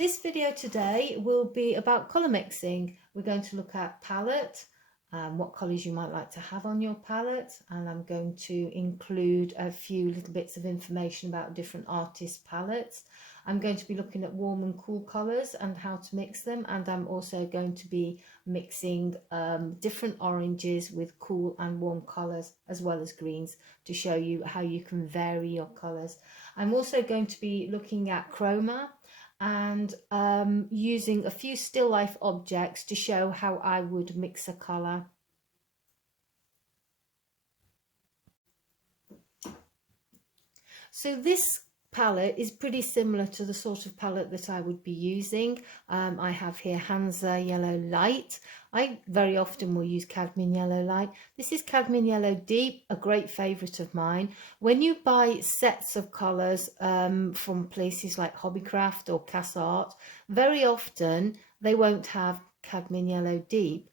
This video today will be about colour mixing. We're going to look at palette, what colours you might like to have on your palette, and I'm going to include a few little bits of information about different artists' palettes. I'm going to be looking at warm and cool colours and how to mix them, and I'm also going to be mixing different oranges with cool and warm colours as well as greens to show you how you can vary your colours. I'm also going to be looking at chroma and using a few still life objects to show how I would mix a colour. So this palette is pretty similar to the sort of palette that I would be using. I have here Hansa Yellow Light. I very often will use Cadmium Yellow Light. This is Cadmium Yellow Deep, a great favourite of mine. When you buy sets of colours from places like Hobbycraft or Cass Art, very often they won't have Cadmium Yellow Deep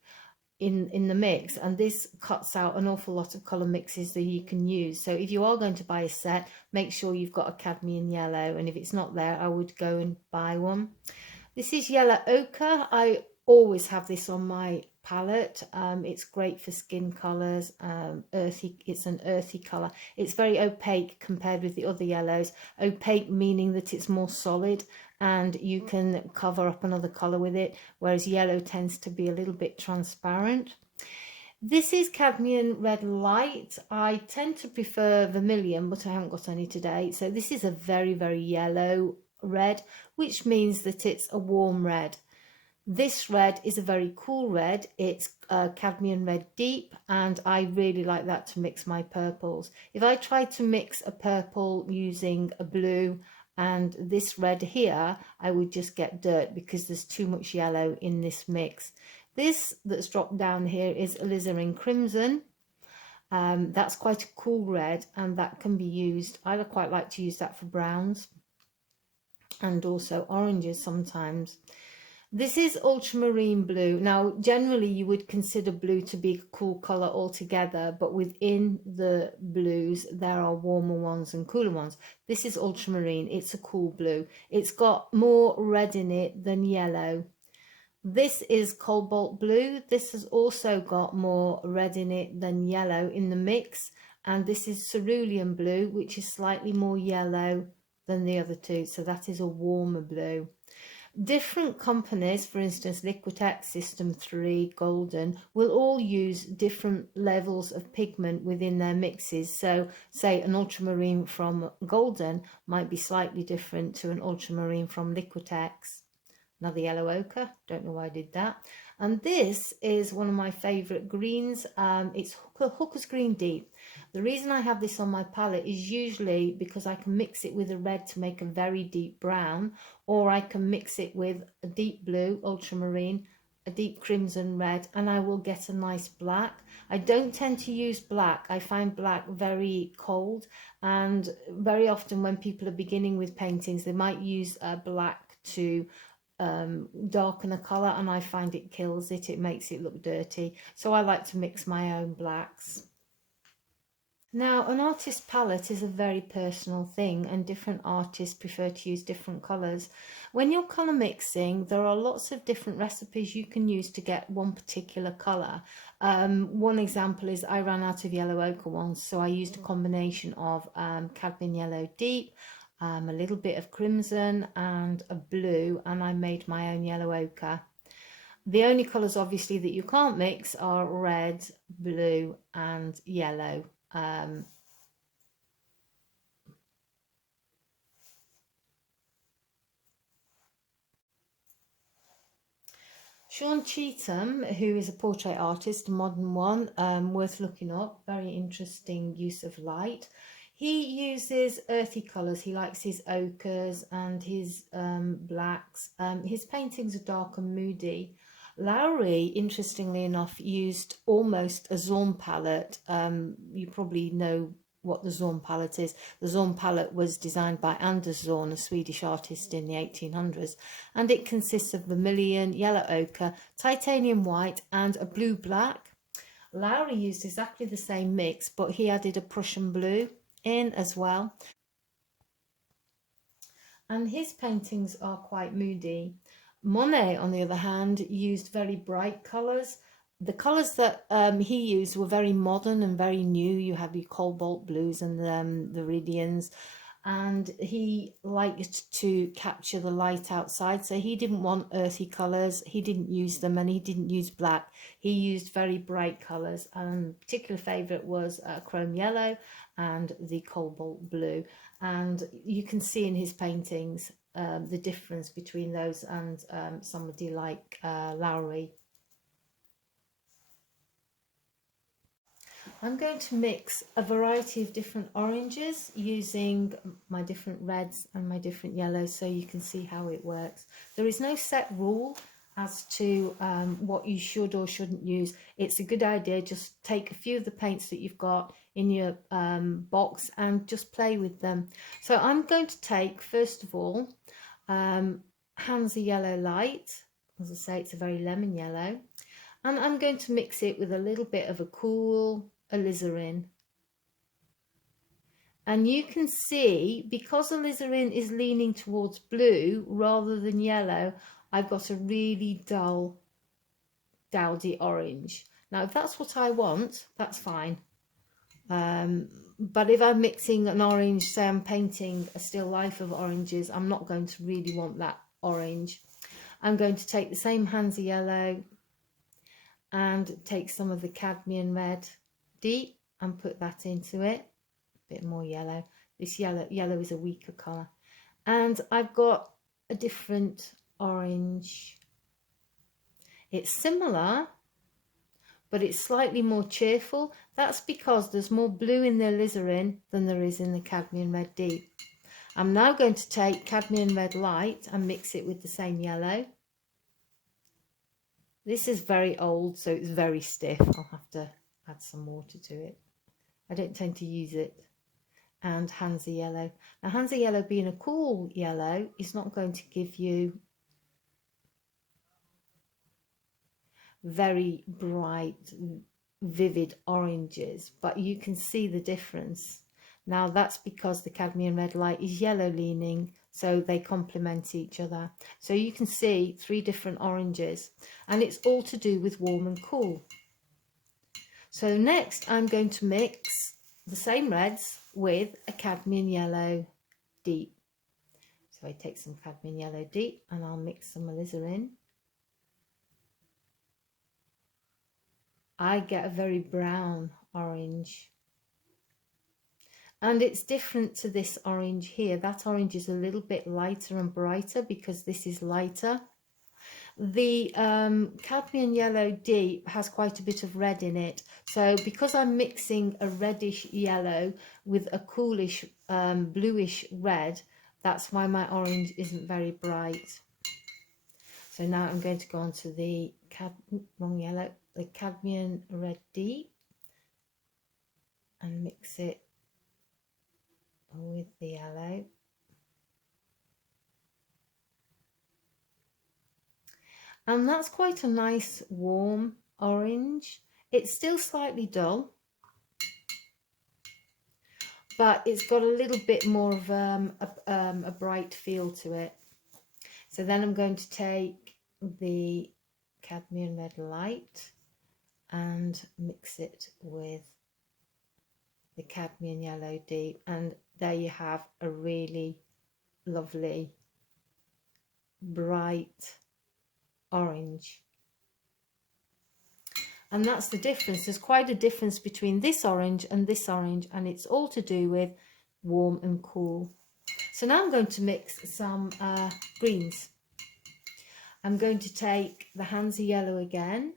in the mix, and this cuts out an awful lot of colour mixes that you can use. So if you are going to buy a set, make sure you've got a cadmium yellow, and if it's not there, I would go and buy one. This is Yellow Ochre. I always have this on my palette. It's great for skin colours, earthy. It's an earthy colour. It's very opaque compared with the other yellows. Opaque meaning that it's more solid and you can cover up another colour with it, whereas yellow tends to be a little bit transparent. This is Cadmium Red Light. I tend to prefer vermilion, but I haven't got any today. So this is a very, very yellow red, which means that it's a warm red. This red is a very cool red. It's Cadmium Red Deep, and I really like that to mix my purples. If I try to mix a purple using a blue and this red here, I would just get dirt because there's too much yellow in this mix. This that's dropped down here is Alizarin Crimson. That's quite a cool red, and that can be used. I quite like to use that for browns and also oranges sometimes. This is Ultramarine Blue. Now, generally you would consider blue to be a cool colour altogether, but within the blues there are warmer ones and cooler ones. This is Ultramarine. It's a cool blue. It's got more red in it than yellow. This is Cobalt Blue. This has also got more red in it than yellow in the mix. And this is Cerulean Blue, which is slightly more yellow than the other two. So that is a warmer blue. Different companies, for instance, Liquitex, System 3, Golden, will all use different levels of pigment within their mixes. So, say an ultramarine from Golden might be slightly different to an ultramarine from Liquitex. Another yellow ochre, don't know why I did that. And this is one of my favourite greens. It's Hooker's Green Deep. The reason I have this on my palette is usually because I can mix it with a red to make a very deep brown, or I can mix it with a deep blue, ultramarine, a deep crimson red, and I will get a nice black. I don't tend to use black. I find black very cold, and very often when people are beginning with paintings, they might use black to darken a colour, and I find it kills it. It makes it look dirty. So I like to mix my own blacks. Now, an artist's palette is a very personal thing, and different artists prefer to use different colours. When you're colour mixing, there are lots of different recipes you can use to get one particular colour. One example is I ran out of yellow ochre once, so I used a combination of Cadmium Yellow Deep, a little bit of crimson and a blue, and I made my own yellow ochre. The only colours obviously that you can't mix are red, blue and yellow. Sean Cheetham, who is a portrait artist, a modern one, worth looking up, very interesting use of light. He uses earthy colours. He likes his ochres and his blacks. His paintings are dark and moody. Lowry, interestingly enough, used almost a Zorn palette. You probably know what the Zorn palette is. The Zorn palette was designed by Anders Zorn, a Swedish artist in the 1800s, and it consists of vermilion, yellow ochre, titanium white and a blue black. Lowry used exactly the same mix, but he added a Prussian blue in as well. and his paintings are quite moody. Monet, on the other hand, used very bright colours. The colours that he used were very modern and very new. You have your cobalt blues and the Viridians, and he liked to capture the light outside, so he didn't want earthy colours. He didn't use them, and he didn't use black. He used very bright colours, and a particular favourite was chrome yellow and the cobalt blue. And you can see in his paintings the difference between those and somebody like Lowry. I'm going to mix a variety of different oranges using my different reds and my different yellows, so you can see how it works. There is no set rule as to what you should or shouldn't use. It's a good idea, just take a few of the paints that you've got in your box and just play with them. So I'm going to take, first of all, Hansa Yellow Light. As I say, it's a very lemon yellow. And I'm going to mix it with a little bit of a cool alizarin. And you can see, because alizarin is leaning towards blue rather than yellow, I've got a really dull, dowdy orange. Now, if that's what I want, that's fine. But if I'm mixing an orange, say I'm painting a still life of oranges, I'm not going to really want that orange. I'm going to take the same Hansa Yellow and take some of the cadmium red deep and put that into it. A bit more yellow. This yellow is a weaker colour. And I've got a different orange. It's similar, but it's slightly more cheerful. That's because there's more blue in the alizarin than there is in the cadmium red deep. I'm now going to take cadmium red light and mix it with the same yellow. This is very old, so it's very stiff. I'll have to add some water to it. I don't tend to use it. And Hansa Yellow. Now, Hansa Yellow, being a cool yellow, is not going to give you very bright, vivid oranges, but you can see the difference. Now, that's because the cadmium red light is yellow leaning, so they complement each other. So you can see 3 different oranges, and it's all to do with warm and cool. So next I'm going to mix the same reds with a cadmium yellow deep. So I take some cadmium yellow deep and I'll mix some alizarin. I get a very brown orange. And it's different to this orange here. That orange is a little bit lighter and brighter because this is lighter. The cadmium yellow deep has quite a bit of red in it. So because I'm mixing a reddish yellow with a coolish bluish red, that's why my orange isn't very bright. So now I'm going to go on to the cadmium red deep and mix it with the yellow. And that's quite a nice warm orange. It's still slightly dull, but it's got a little bit more of a bright feel to it. So then I'm going to take the cadmium red light and mix it with the cadmium yellow deep, and there you have a really lovely bright orange. And that's the difference. There's quite a difference between this orange, and it's all to do with warm and cool. So now I'm going to mix some greens. I'm going to take the Hansa Yellow again.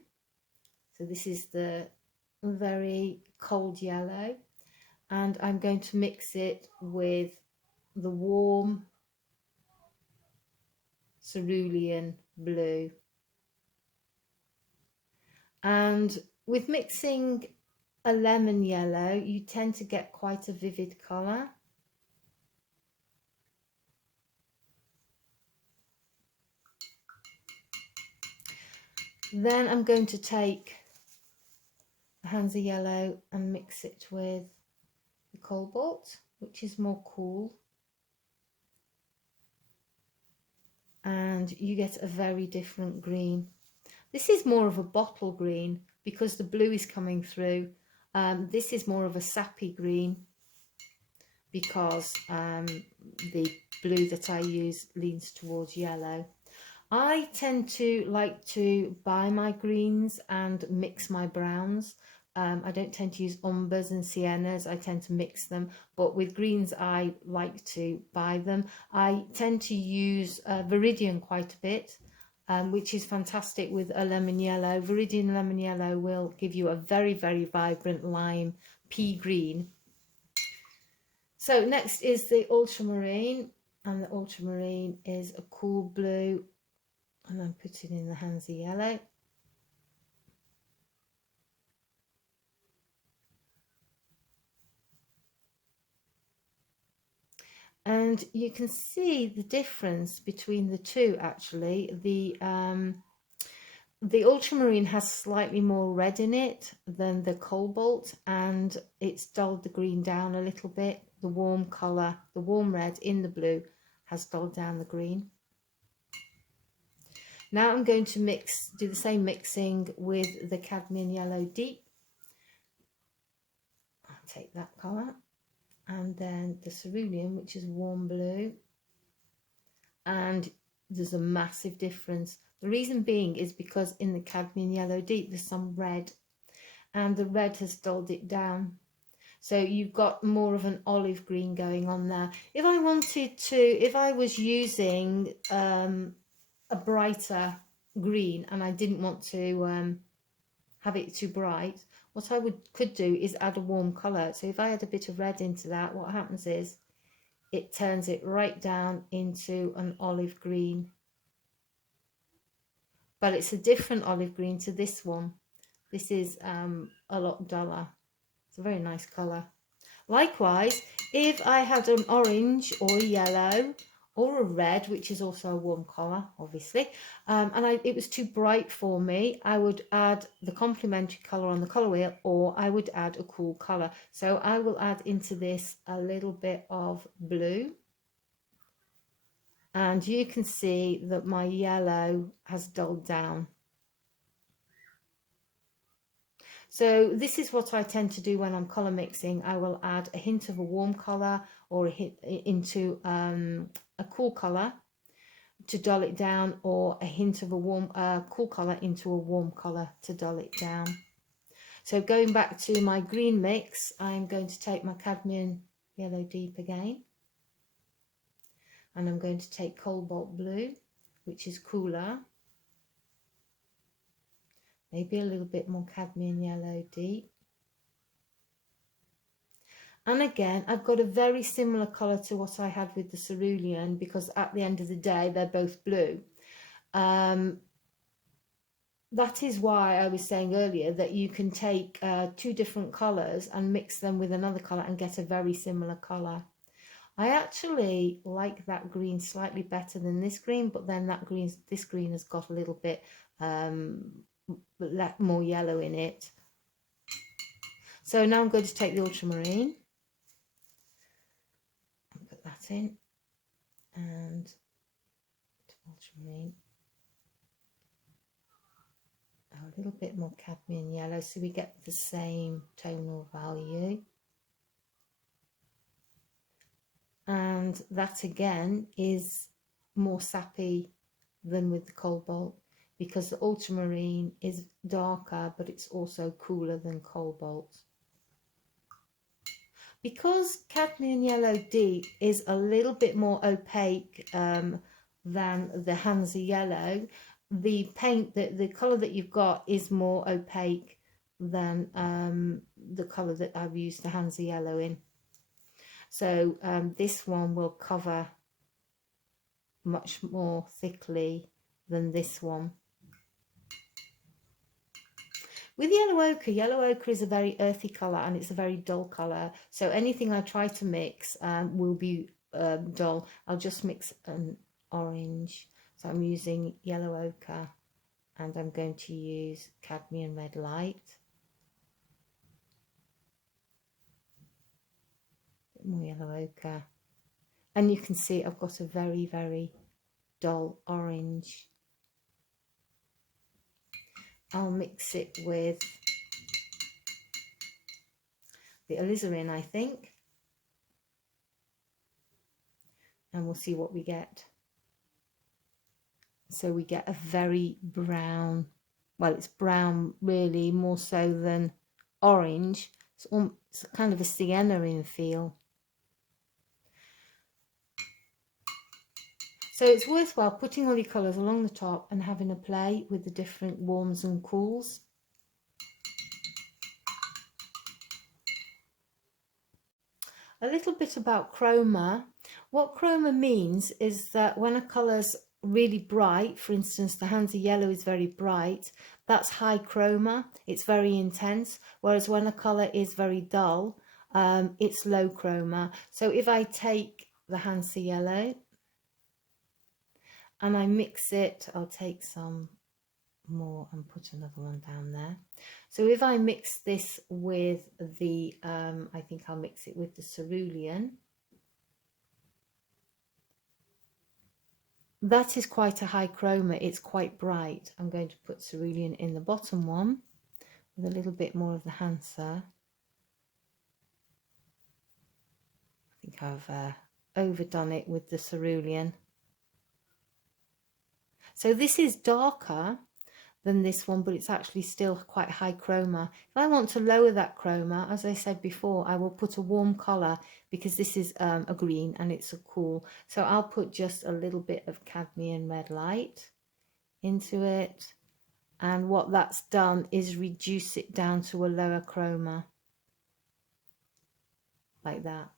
So this is the very cold yellow, and I'm going to mix it with the warm cerulean blue. And with mixing a lemon yellow, you tend to get quite a vivid colour. Then I'm going to take the Hansa Yellow and mix it with the cobalt, which is more cool. and you get a very different green. This is more of a bottle green because the blue is coming through. This is more of a sappy green because the blue that I use leans towards yellow. I tend to like to buy my greens and mix my browns. I don't tend to use umbers and siennas. I tend to mix them, but with greens I like to buy them. I tend to use Viridian quite a bit, which is fantastic with a lemon yellow. Viridian lemon yellow will give you a very, very vibrant lime pea green. So next is the ultramarine, and the ultramarine is a cool blue, and I'm putting in the Hansa yellow. And you can see the difference between the two actually. The ultramarine has slightly more red in it than the cobalt, and it's dulled the green down a little bit. The warm colour, the warm red in the blue has dulled down the green. Now I'm going to do the same mixing with the cadmium yellow deep. I'll take that colour, and then the cerulean, which is warm blue, and there's a massive difference. The reason being is because in the cadmium yellow deep there's some red, and the red has dulled it down. So you've got more of an olive green going on there. If I wanted to, if I was using a brighter green and I didn't want to have it too bright, what I could do is add a warm colour. So if I add a bit of red into that, what happens is it turns it right down into an olive green. But it's a different olive green to this one. This is a lot duller. It's a very nice colour. Likewise, if I had an orange or a yellow or a red, which is also a warm colour, obviously, and it was too bright for me, I would add the complementary colour on the colour wheel, or I would add a cool colour. So I will add into this a little bit of blue. And you can see that my yellow has dulled down. So this is what I tend to do when I'm colour mixing. I will add a hint of a warm colour or a hint into a cool colour to dull it down, or a hint of a warm cool colour into a warm colour to dull it down. So going back to my green mix, I'm going to take my cadmium yellow deep again, and I'm going to take cobalt blue, which is cooler. Maybe a little bit more cadmium yellow deep. And again, I've got a very similar colour to what I had with the cerulean, because at the end of the day, they're both blue. That is why I was saying earlier that you can take two different colours and mix them with another colour and get a very similar colour. I actually like that green slightly better than this green, but then this green has got a little bit more yellow in it. So now I'm going to take the ultramarine and put that in, and ultramarine, a little bit more cadmium yellow, so we get the same tonal value. And that again is more sappy than with the cobalt, because the ultramarine is darker, but it's also cooler than cobalt. Because cadmium yellow deep is a little bit more opaque than the Hansa yellow, the paint, the colour that you've got is more opaque than the colour that I've used the Hansa yellow in. So this one will cover much more thickly than this one. With yellow ochre is a very earthy colour, and it's a very dull colour. So anything I try to mix will be dull. I'll just mix an orange. So I'm using yellow ochre, and I'm going to use cadmium red light. A bit more yellow ochre. And you can see I've got a very, very dull orange. I'll mix it with the alizarin, I think, and we'll see what we get. So we get a very brown, well, it's brown really, more so than orange. It's kind of a sienna in feel. So it's worthwhile putting all your colours along the top and having a play with the different warms and cools. A little bit about chroma. What chroma means is that when a colour's really bright, for instance the Hansa yellow is very bright, that's high chroma, it's very intense, whereas when a colour is very dull, it's low chroma. So if I take the Hansa yellow and I mix it, I'll take some more and put another one down there. So if I mix this with the, I think I'll mix it with the cerulean, that is quite a high chroma, it's quite bright. I'm going to put cerulean in the bottom one with a little bit more of the Hansa. I think I've overdone it with the cerulean. So this is darker than this one, but it's actually still quite high chroma. If I want to lower that chroma, as I said before, I will put a warm colour because this is a green and it's a cool. So I'll put just a little bit of cadmium red light into it. And what that's done is reduce it down to a lower chroma. Like that.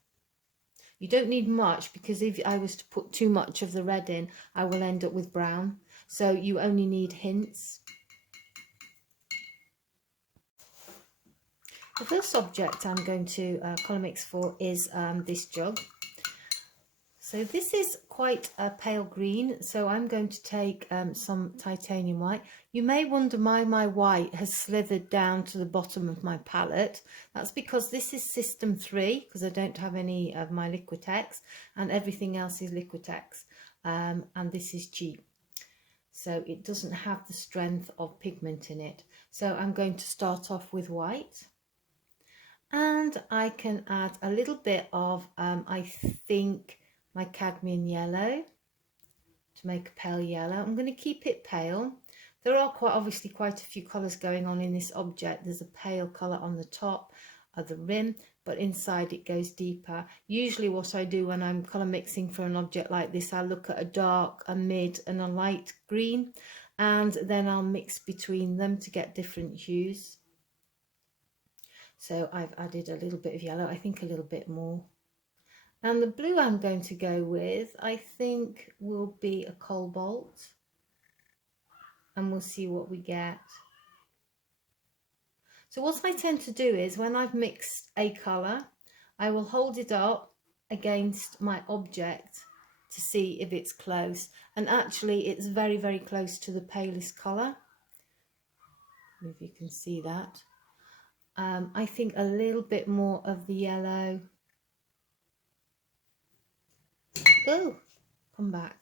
You don't need much because if I was to put too much of the red in, I will end up with brown. So you only need hints. The first object I'm going to colour mix for is this jug. So this is quite a pale green, so I'm going to take some titanium white. You may wonder why my white has slithered down to the bottom of my palette. That's because this is system 3, because I don't have any of my Liquitex, and everything else is Liquitex, and this is cheap. So it doesn't have the strength of pigment in it. So I'm going to start off with white. And I can add a little bit of, I think, my cadmium yellow to make a pale yellow. I'm going to keep it pale. There are obviously quite a few colours going on in this object. There's a pale colour on the top of the rim, but inside it goes deeper. Usually what I do when I'm colour mixing for an object like this, I look at a dark, a mid and a light green, and then I'll mix between them to get different hues. So I've added a little bit of yellow, I think a little bit more. And the blue I'm going to go with, I think, will be a cobalt. And we'll see what we get. So what I tend to do is when I've mixed a colour, I will hold it up against my object to see if it's close. And actually it's very, very close to the palest colour. If you can see that. I think a little bit more of the yellow. Oh, come back.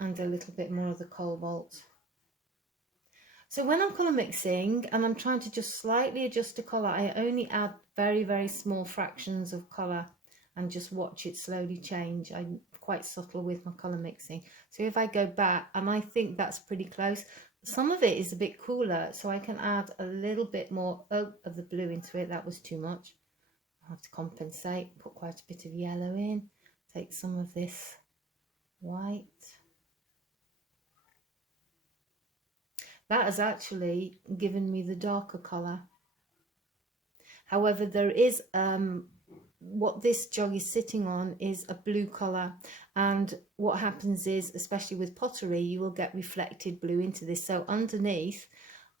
And a little bit more of the cobalt. So when I'm colour mixing and I'm trying to just slightly adjust the colour, I only add very, very small fractions of colour and just watch it slowly change. I'm quite subtle with my colour mixing. So if I go back, and I think that's pretty close, some of it is a bit cooler, so I can add a little bit more of the blue into it. That was too much. I'll have to compensate, put quite a bit of yellow in, take some of this white. That has actually given me the darker colour. However, there is, what this jug is sitting on is a blue colour, and what happens is, especially with pottery, you will get reflected blue into this. So underneath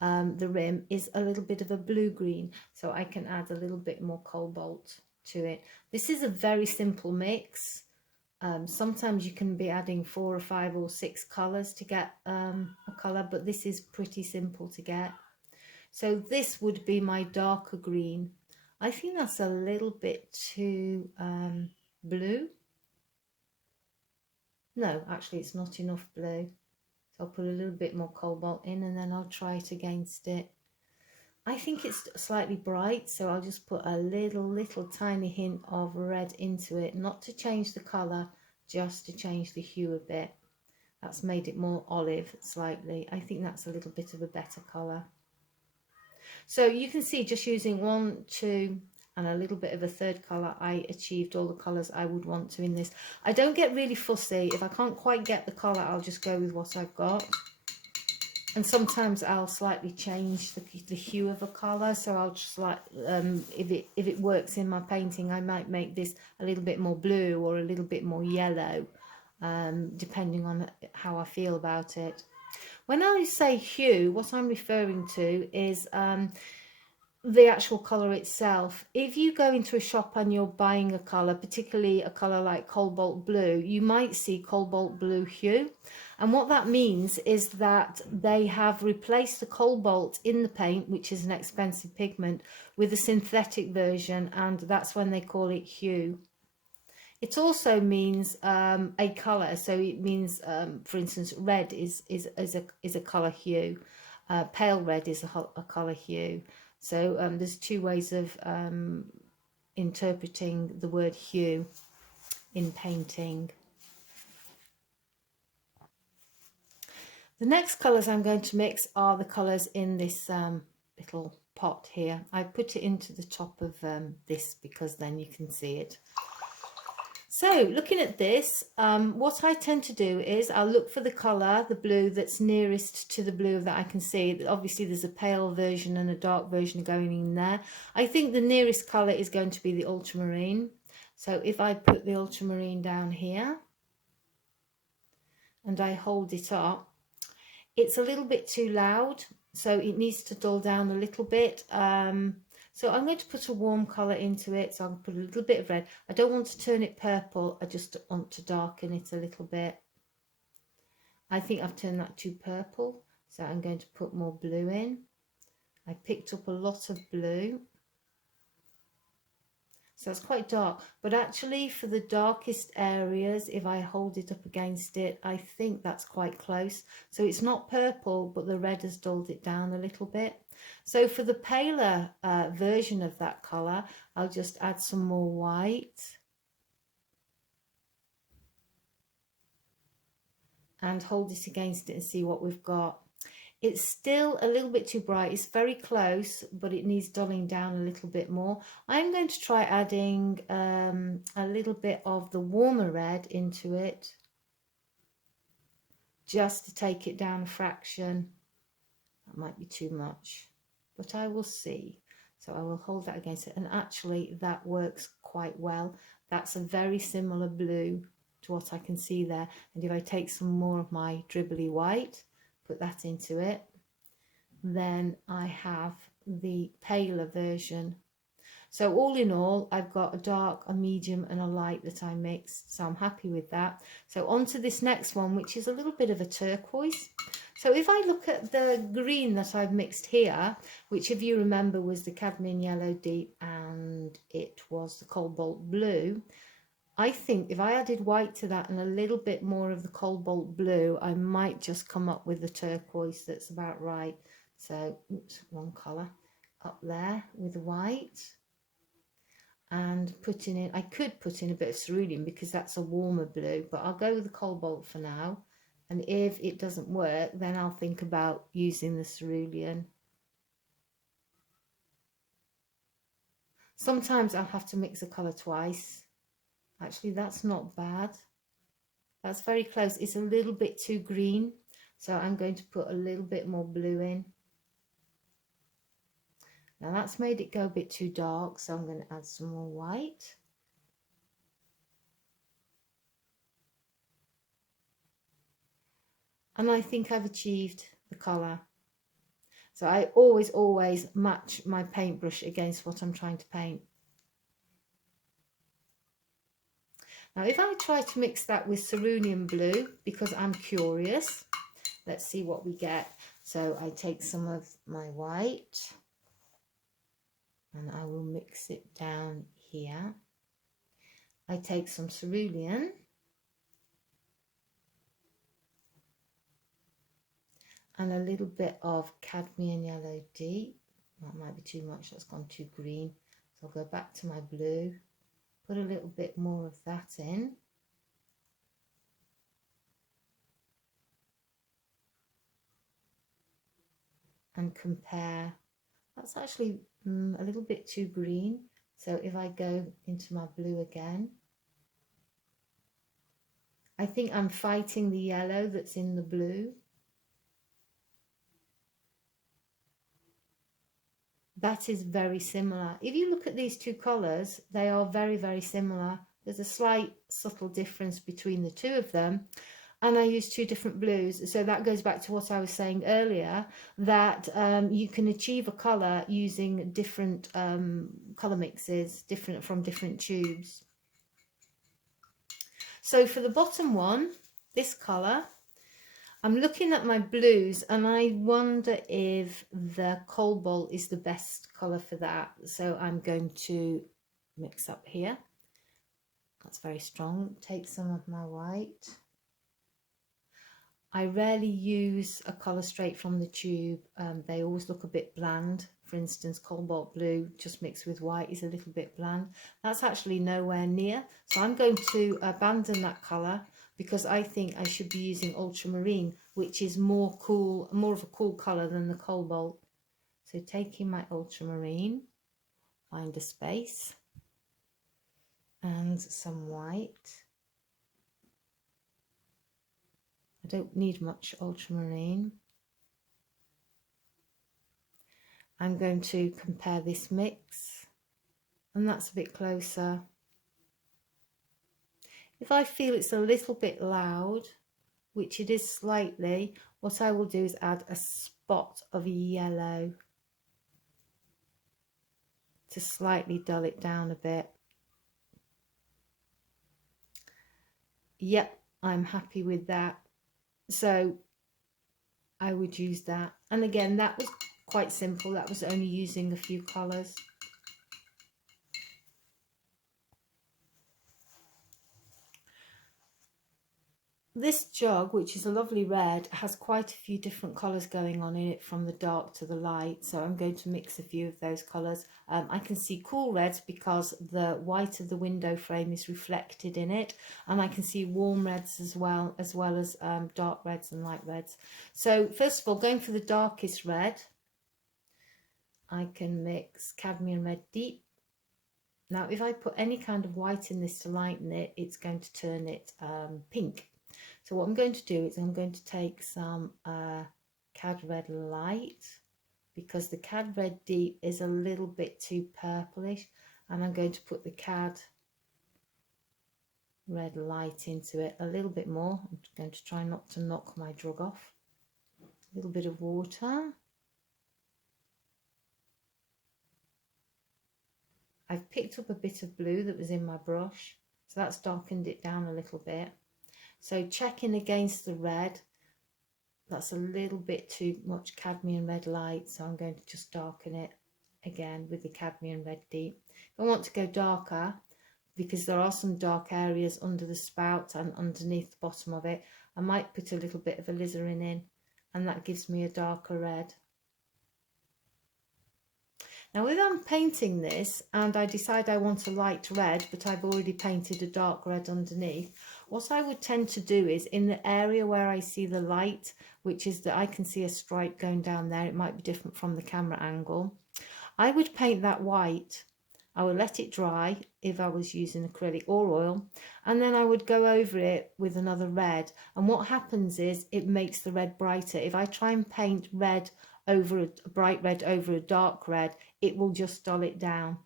the rim is a little bit of a blue-green, so I can add a little bit more cobalt to it. This is a very simple mix. Sometimes you can be adding 4 or 5 or 6 colours to get a colour, but this is pretty simple to get. So this would be my darker green. I think that's a little bit too blue. No, actually it's not enough blue. So I'll put a little bit more cobalt in and then I'll try it against it. I think it's slightly bright, so I'll just put a little tiny hint of red into it, not to change the colour, just to change the hue a bit. That's made it more olive slightly. I think that's a little bit of a better colour. So you can see just using 1, 2 and a little bit of a third colour, I achieved all the colours I would want to in this. I don't get really fussy. If I can't quite get the colour, I'll just go with what I've got. And sometimes I'll slightly change the hue of a colour. So I'll just like, if it works in my painting, I might make this a little bit more blue or a little bit more yellow, depending on how I feel about it. When I say hue, what I'm referring to is the actual colour itself. If you go into a shop and you're buying a colour, particularly a colour like cobalt blue, you might see cobalt blue hue. And what that means is that they have replaced the cobalt in the paint, which is an expensive pigment, with a synthetic version, and that's when they call it hue. It also means a colour, so it means, for instance, red is a colour hue, pale red is a colour hue. So there's 2 ways of interpreting the word hue in painting. The next colours I'm going to mix are the colours in this little pot here. I put it into the top of this because then you can see it. So looking at this, what I tend to do is I'll look for the colour, the blue that's nearest to the blue that I can see. Obviously there's a pale version and a dark version going in there. I think the nearest colour is going to be the ultramarine. So if I put the ultramarine down here and I hold it up, it's a little bit too loud, so it needs to dull down a little bit. So I'm going to put a warm colour into it, so I'm going to put a little bit of red. I don't want to turn it purple, I just want to darken it a little bit. I think I've turned that to purple, so I'm going to put more blue in. I picked up a lot of blue. So it's quite dark, but actually for the darkest areas, if I hold it up against it, I think that's quite close. So it's not purple, but the red has dulled it down a little bit. So for the paler version of that colour, I'll just add some more white and hold it against it and see what we've got. It's still a little bit too bright. It's very close, but it needs dulling down a little bit more. I'm going to try adding a little bit of the warmer red into it, just to take it down a fraction. That might be too much, but I will see. So I will hold that against it, and actually that works quite well. That's a very similar blue to what I can see there. And if I take some more of my dribbly white, put that into it, then I have the paler version. So all in all, I've got a dark, a medium and a light that I mixed, so I'm happy with that. So on to this next one, which is a little bit of a turquoise. So if I look at the green that I've mixed here, which if you remember was the cadmium yellow deep and it was the cobalt blue, I think if I added white to that and a little bit more of the cobalt blue, I might just come up with the turquoise that's about right. So, oops, wrong colour, up there with the white. And putting in, I could put in a bit of cerulean because that's a warmer blue, but I'll go with the cobalt for now. And if it doesn't work, then I'll think about using the cerulean. Sometimes I'll have to mix a colour twice. Actually, that's not bad. That's very close. It's a little bit too green, so I'm going to put a little bit more blue in. Now that's made it go a bit too dark, so I'm going to add some more white. And I think I've achieved the colour. So I always match my paintbrush against what I'm trying to paint. Now if I try to mix that with cerulean blue, because I'm curious, let's see what we get. So I take some of my white and I will mix it down here. I take some cerulean and a little bit of cadmium yellow deep. That might be too much, that's gone too green. So I'll go back to my blue, put a little bit more of that in. And compare. That's actually a little bit too green. So if I go into my blue again, I think I'm fighting the yellow that's in the blue. That is very similar. If you look at these two colours, they are very, very similar. There's a slight subtle difference between the two of them. And I use two different blues. So that goes back to what I was saying earlier, that you can achieve a colour using different colour mixes, different from different tubes. So for the bottom one, this colour, I'm looking at my blues and I wonder if the cobalt is the best colour for that. So I'm going to mix up here. That's very strong. Take some of my white. I rarely use a colour straight from the tube. They always look a bit bland. For instance, cobalt blue just mixed with white is a little bit bland. That's actually nowhere near. So I'm going to abandon that colour because I think I should be using ultramarine, which is more cool, more of a cool colour than the cobalt. So taking my ultramarine, find a space and some white. I don't need much ultramarine. I'm going to compare this mix, and that's a bit closer. If I feel it's a little bit loud, which it is slightly, what I will do is add a spot of yellow to slightly dull it down a bit. Yep, I'm happy with that. So I would use that. And again, that was quite simple. That was only using a few colours. This jug, which is a lovely red, has quite a few different colours going on in it from the dark to the light. So I'm going to mix a few of those colours. I can see cool reds because the white of the window frame is reflected in it. And I can see warm reds as well as dark reds and light reds. So first of all, going for the darkest red, I can mix cadmium red deep. Now, if I put any kind of white in this to lighten it, it's going to turn it pink. So what I'm going to do is I'm going to take some cad red light, because the cad red deep is a little bit too purplish, and I'm going to put the cad red light into it a little bit more. I'm going to try not to knock my drug off. A little bit of water. I've picked up a bit of blue that was in my brush, so that's darkened it down a little bit. So checking against the red, that's a little bit too much cadmium red light, so I'm going to just darken it again with the cadmium red deep. If I want to go darker, because there are some dark areas under the spout and underneath the bottom of it, I might put a little bit of alizarin in, and that gives me a darker red. Now if I'm painting this and I decide I want a light red, but I've already painted a dark red underneath, what I would tend to do is in the area where I see the light, which is that I can see a stripe going down there, it might be different from the camera angle, I would paint that white. I would let it dry if I was using acrylic or oil, and then I would go over it with another red, and what happens is it makes the red brighter. If I try and paint red over a bright red over a dark red, it will just dull it down.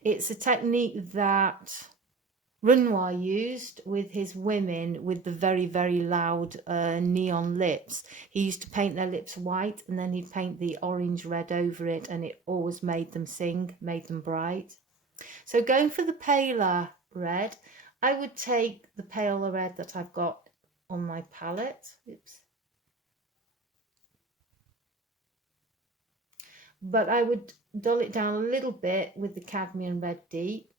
It's a technique that Renoir used with his women with the very, very loud neon lips. He used to paint their lips white, and then he'd paint the orange red over it, and it always made them sing, made them bright. So going for the paler red, I would take the paler red that I've got on my palette. Oops. But I would dull it down a little bit with the cadmium red deep.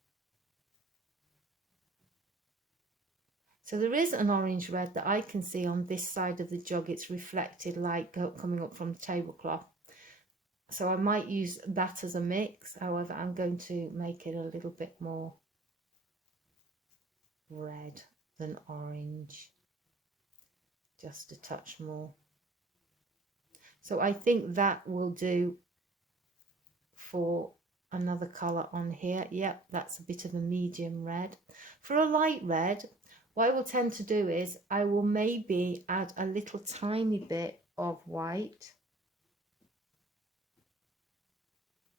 So there is an orange red that I can see on this side of the jug. It's reflected light coming up from the tablecloth. So I might use that as a mix. However, I'm going to make it a little bit more red than orange. Just a touch more. So I think that will do for another colour on here. Yep, that's a bit of a medium red. For a light red, what I will tend to do is I will maybe add a little tiny bit of white.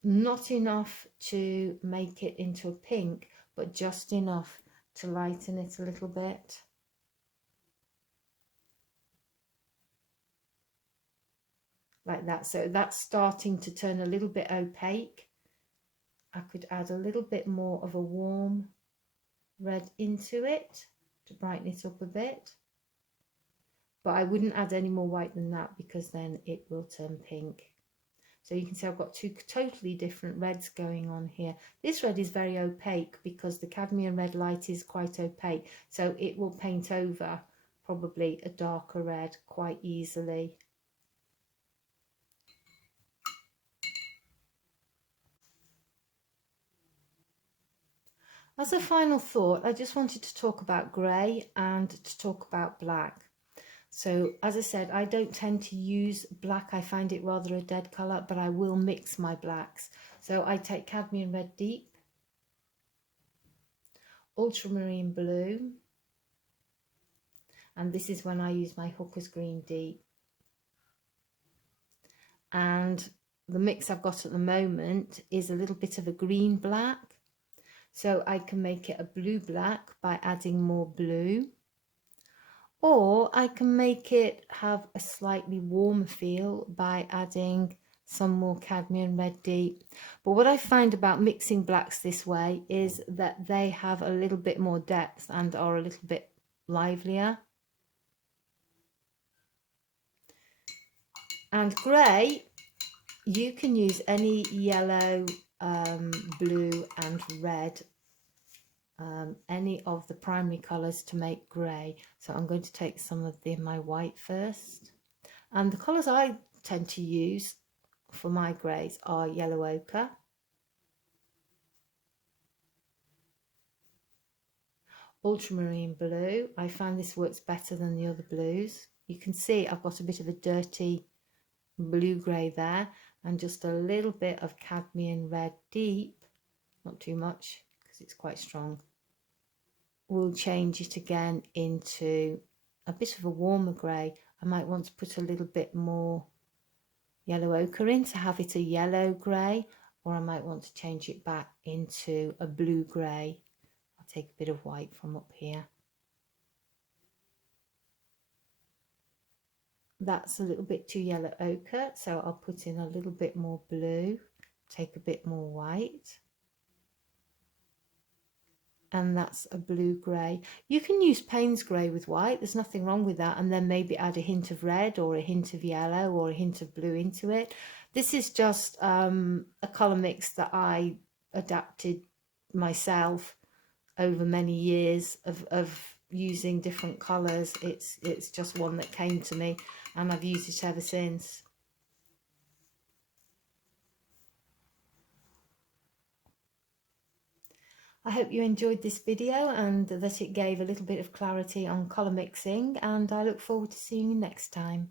Not enough to make it into a pink, but just enough to lighten it a little bit. Like that. So that's starting to turn a little bit opaque. I could add a little bit more of a warm red into it to brighten it up a bit. But I wouldn't add any more white than that because then it will turn pink. So you can see I've got two totally different reds going on here. This red is very opaque because the cadmium red light is quite opaque. So it will paint over probably a darker red quite easily. As a final thought, I just wanted to talk about grey and to talk about black. So as I said, I don't tend to use black. I find it rather a dead colour, but I will mix my blacks. So I take cadmium red deep, ultramarine blue, and this is when I use my Hooker's green deep. And the mix I've got at the moment is a little bit of a green black. So I can make it a blue black by adding more blue. Or I can make it have a slightly warmer feel by adding some more cadmium red deep. But what I find about mixing blacks this way is that they have a little bit more depth and are a little bit livelier. And grey, you can use any yellow, blue and red, any of the primary colours to make grey. So I'm going to take some of my white first. And the colours I tend to use for my greys are yellow ochre, ultramarine blue. I find this works better than the other blues. You can see I've got a bit of a dirty blue grey there, and just a little bit of cadmium red deep, not too much because it's quite strong. We'll change it again into a bit of a warmer grey. I might want to put a little bit more yellow ochre in to have it a yellow grey, or I might want to change it back into a blue grey. I'll take a bit of white from up here. That's a little bit too yellow ochre, so I'll put in a little bit more blue, take a bit more white. And that's a blue grey. You can use Payne's grey with white, there's nothing wrong with that, and then maybe add a hint of red or a hint of yellow or a hint of blue into it. This is just a colour mix that I adapted myself over many years of using different colours. It's just one that came to me and I've used it ever since. I hope you enjoyed this video and that it gave a little bit of clarity on colour mixing, and I look forward to seeing you next time.